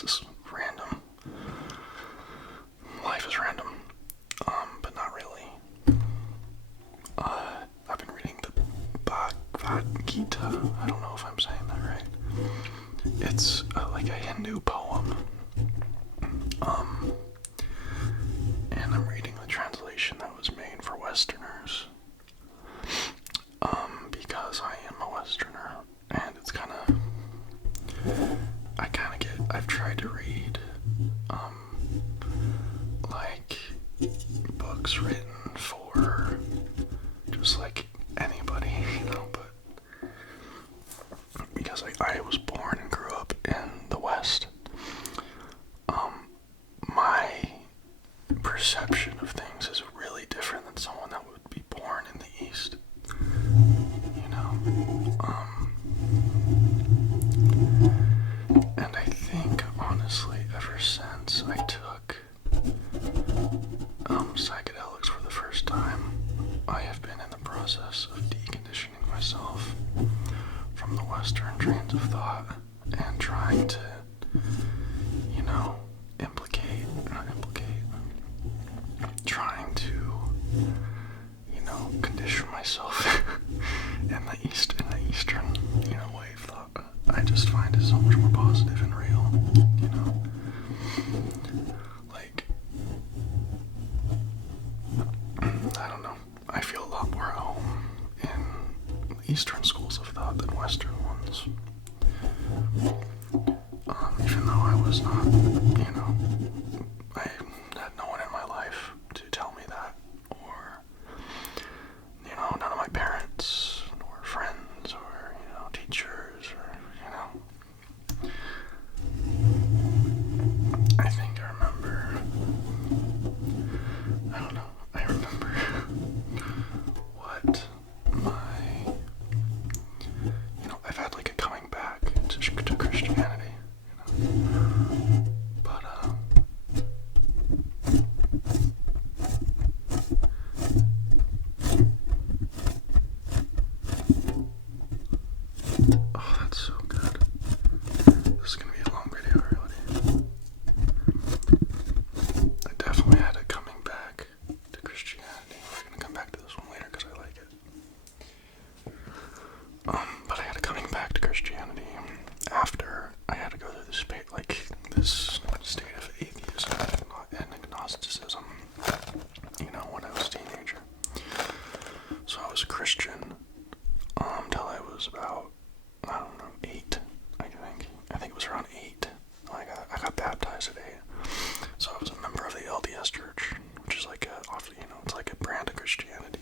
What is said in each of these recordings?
this is random. Life is random, but not really. I've been reading the Bhagavad Gita. I don't know if I'm saying that right. It's like a Hindu poem. And I'm reading the translation that was made for Westerners. Because I am a Westerner, and it's I've tried to read, like, books written for just like anybody, but because I was born and grew up in the West, my perception of things is really different than someone that would be born in the East. And I think, honestly, ever since I took psychedelics for the first time, I have been in the process of deconditioning myself from the Western trains of thought and trying to, trying to, condition myself in the Eastern, way of thought. I just find it so much more positive and real, like, I don't know, I feel a lot more at home in Eastern schools of thought than Western ones. Even though I was not, I had no one in my life to tell me that, or, none of my parents, or friends, or, teachers, or, I think I remember, I don't know, I remember what my, I've had like a coming back to Christianity, but, oh, that's so good. This is gonna be a long video, really. I definitely had a coming back to Christianity. We're gonna come back to this one later because I like it. But I had a coming back to Christianity after I had to go through this state of atheism and agnosticism, when I was a teenager. So I was a Christian till I was about, I don't know, 8, I think. I think it was around 8. I got baptized at 8. So I was a member of the LDS Church, which is like it's like a brand of Christianity,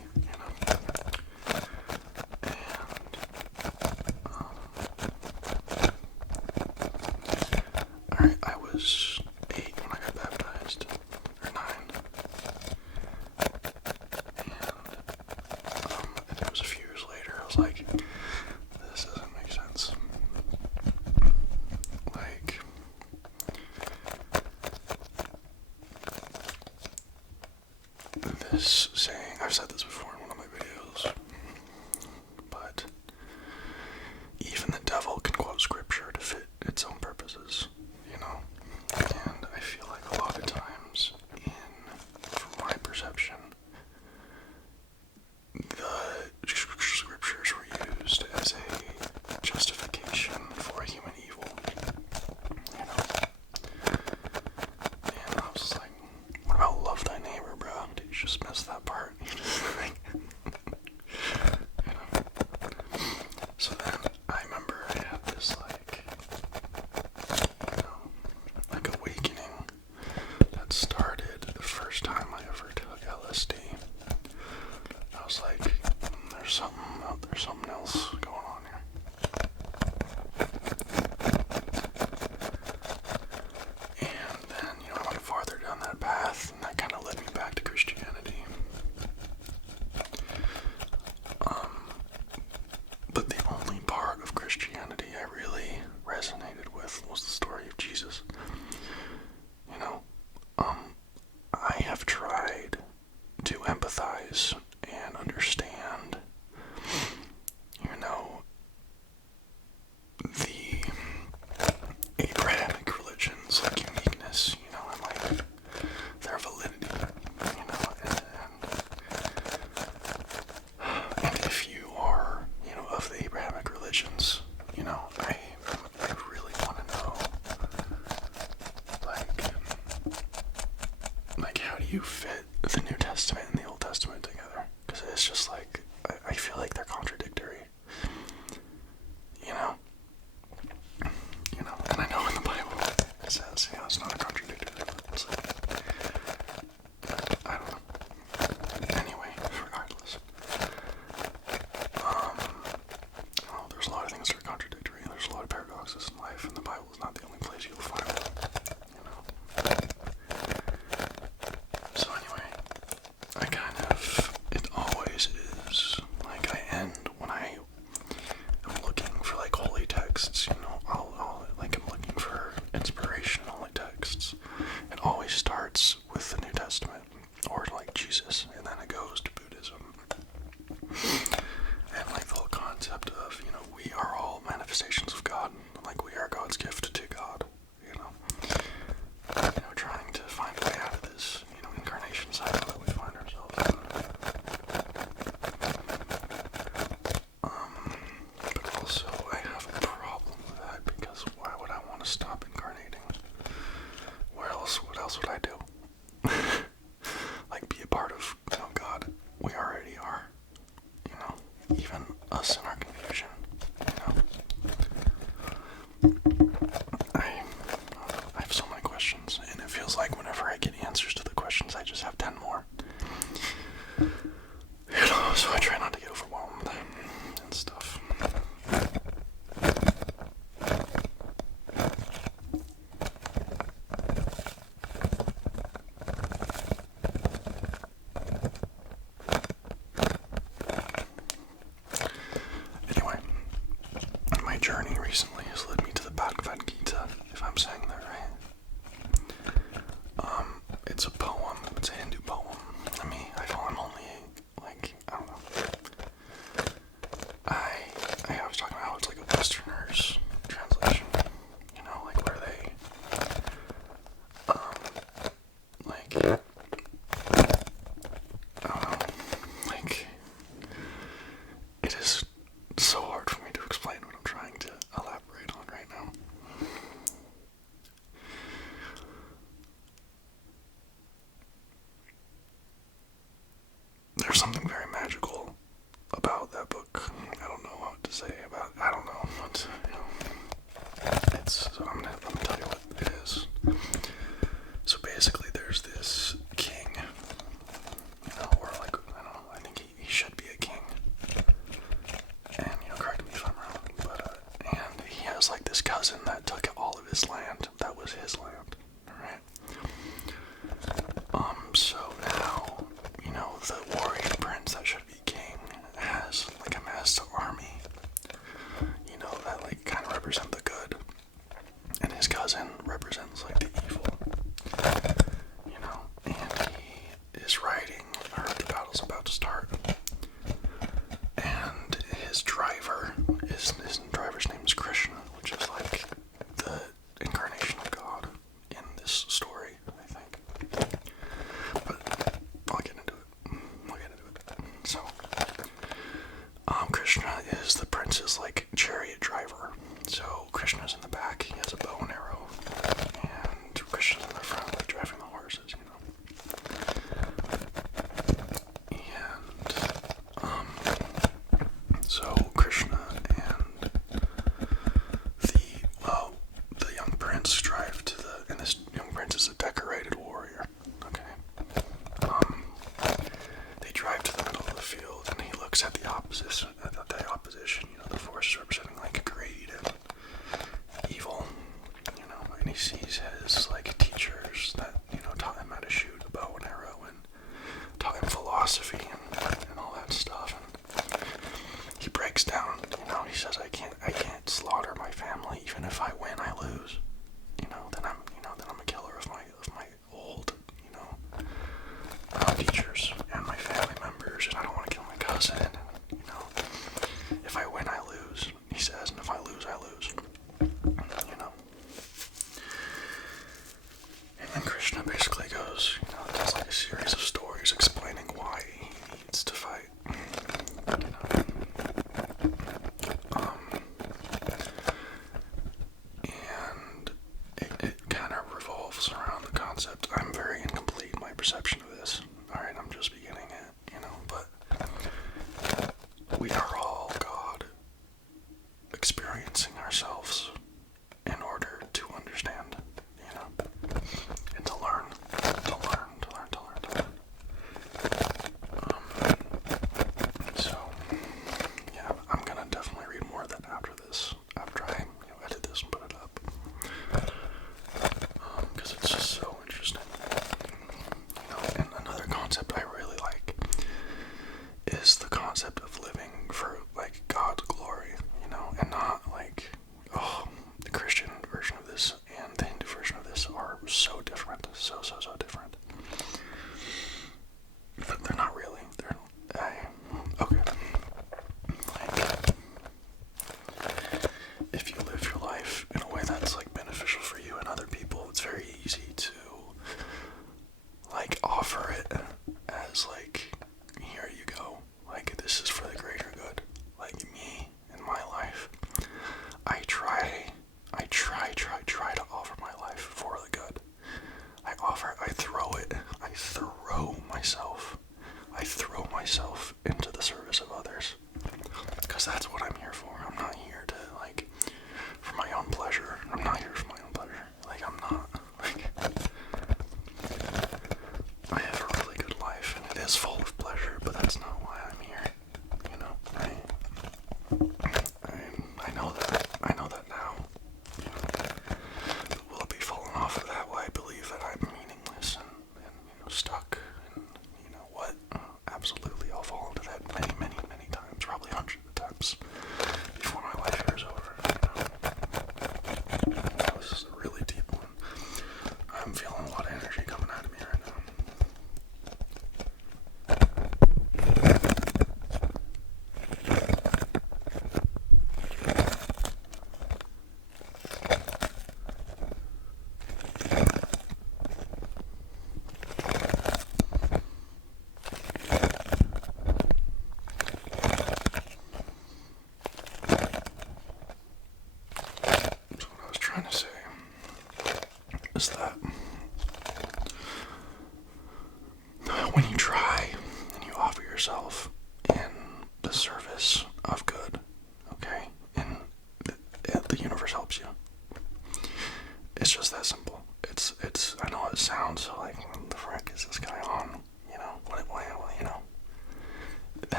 Alright, I was 8 when I got baptized, or 9. And it was a few years later, I was like, this doesn't make sense. Like, this saying, I've said this before in one of my videos, but even the devil can quote scripture to fit its own purposes, and I feel like a lot of times from my perception, the scriptures were used as a justification for human evil, and I was like, what about love thy neighbor, bro? Did you just miss that part? Like, you fit the New Testament and the Old Testament together? Because it's just like, I feel like they're contradictory. You know? And I know in the Bible it says, it's not a contradictory, but it's like, I don't know. Anyway, regardless. There's a lot of things that are contradictory. There's a lot of paradoxes in life, and the Bible is not the only place you'll find them. So anyway, it always is, like, I end when I am looking for, like, holy texts, I'm looking for inspiration in holy texts. It always starts with the New Testament, or, like, Jesus, and then it goes to Buddhism. And, like, the whole concept of, we are all manifestations of God, like, we are God's gift to God, trying to find a way out of this, incarnation cycle that we find ourselves in. But also, I have a problem with that, because why would I want to stop incarnating? What else would I do? Like, be a part of, God. We already are. Even us in our confusion, I have so many questions, and it feels like whenever I get answers to the questions, I just have 10 more. So I try not to get overwhelmed and stuff. Anyway, my journey recently has led me to the Bhagavad Gita, if I'm saying that right. It's a poem. It's a Hindu poem. I'm only, like, I don't know. I was talking about how it's like a Westerner's translation, like where they, like, I don't know, like, it is so hard for me to explain what I'm trying to elaborate on right now. There's something very magical about that book. I don't know what to say about it. I don't know what, so let me tell you what it is. So basically there's this king, or like, I don't know, I think he should be a king. And, correct me if I'm wrong, but, and he has like this cousin that took all of his land. That was his land, alright? So now, the warrior prince that should be king has like amassed an army, that like kind of represent the good, and his cousin represents like the evil, and he is riding, or the battle's about to start, and his driver's name is Krishna, which is like the incarnation of God in this story, I think. But I'll get into it. So, Krishna is the prince's like chariot driver. So Krishna's in the back, he has a bow and arrow, and Krishna's in the front, like driving the horses, And so Krishna and the young prince drive to and this young prince is a decorated warrior. Okay. They drive to the middle of the field, and he looks at the opposition, the forces representing like greed and evil, and he sees his like teachers that, taught him how to shoot a bow and arrow and taught him philosophy and all that stuff, and he breaks down, he says, I can't slaughter my family, even if I win, I lose, then I'm a killer of my old, teachers and my family members, and I don't want to kill my cousin, and, if I win, I lose, he says, and if I lose, I lose, And then Krishna basically goes, does like a series of stories explaining why he needs to fight, and it kind of revolves around the concept. I'm very incomplete in my perception of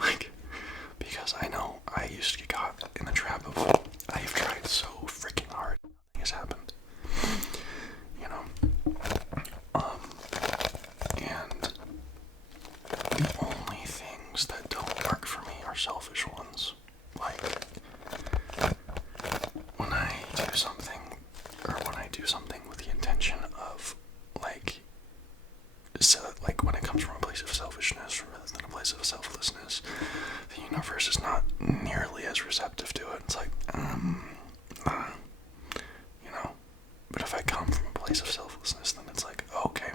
Like, because I know I used to get caught in the trap of, I've tried so freaking hard, nothing has happened, you know, and the only things that don't work for me are selfish ones. Like, when I do something, or when I do something with the intention of, like, so, like, when it comes from a place of selfishness rather than a place of selflessness, the universe is not nearly as receptive to it. It's like, nah, you know. But if I come from a place of selflessness, then it's like, okay,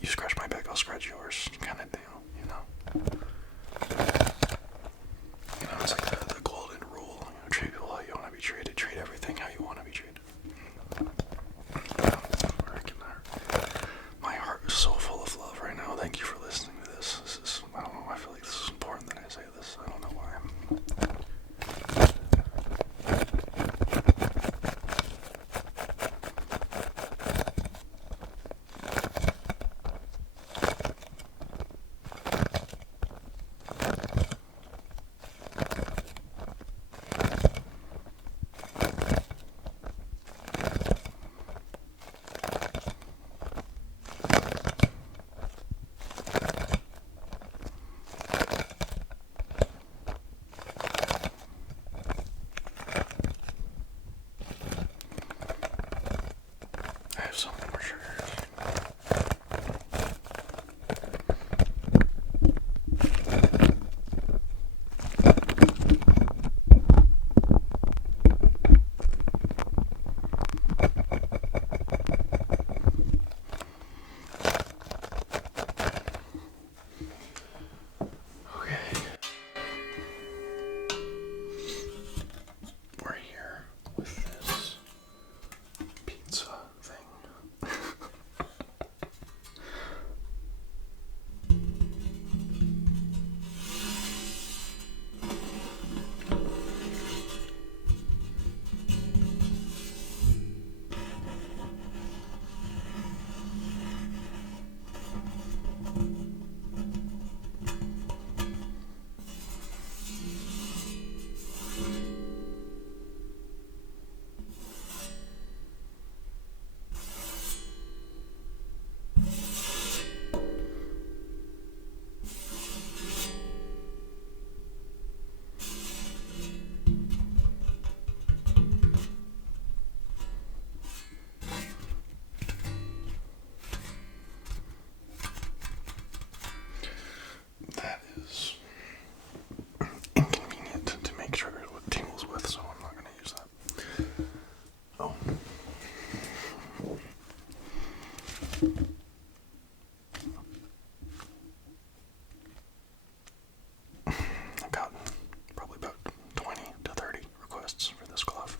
you scratch my back, I'll scratch yours, kind of deal, you know. You know, it's like the golden rule. You know, treat people how you want to be treated. Treat everything how you want to be treated. My heart is so full of love right now. Thank you for listening to this. This is, I don't know, I feel like this is important that I say this. I don't know why. I have so many more sugars. Okay. We're here with this pizza thing. That is inconvenient to make sugars with tingles with, so I'm not going to use that. Oh. I've gotten probably about 20 to 30 requests for this glove.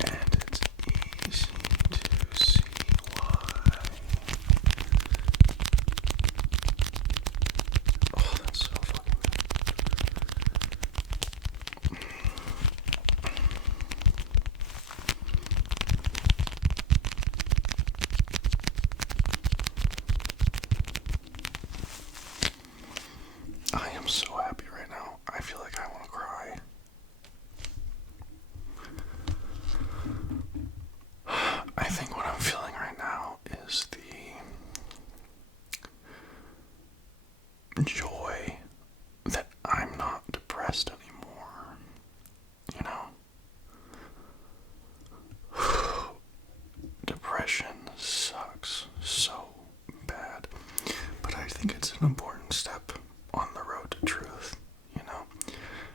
And it's easy to see why. Oh, that's so fucking good. I am so happy right now. I feel like I want to cry. I think what I'm feeling right now is the joy that I'm not depressed anymore. You know? Depression sucks so bad. But I think it's an important step on the road to truth, you know?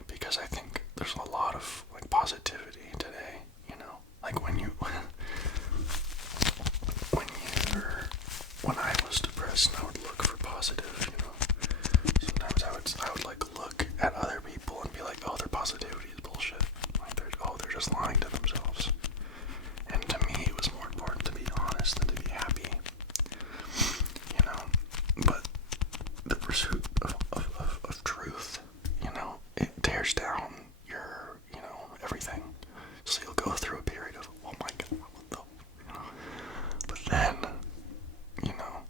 Because I think there's a lot of like positivity today, you know? Like when I was depressed and I would look for positive, you know? Sometimes I would like look at other people and be like, oh, their positivity is bullshit. Like they're just lying to themselves. And to me, it was more important to be honest than to be happy, you know? But the pursuit of truth, you know, it tears down your, you know, everything. So you'll go through a period of, oh my God, what the, you know? But then, you know,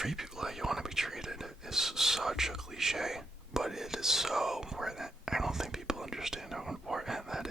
treat people like you want to be treated is such a cliche, but it is so important. I don't think people understand how important that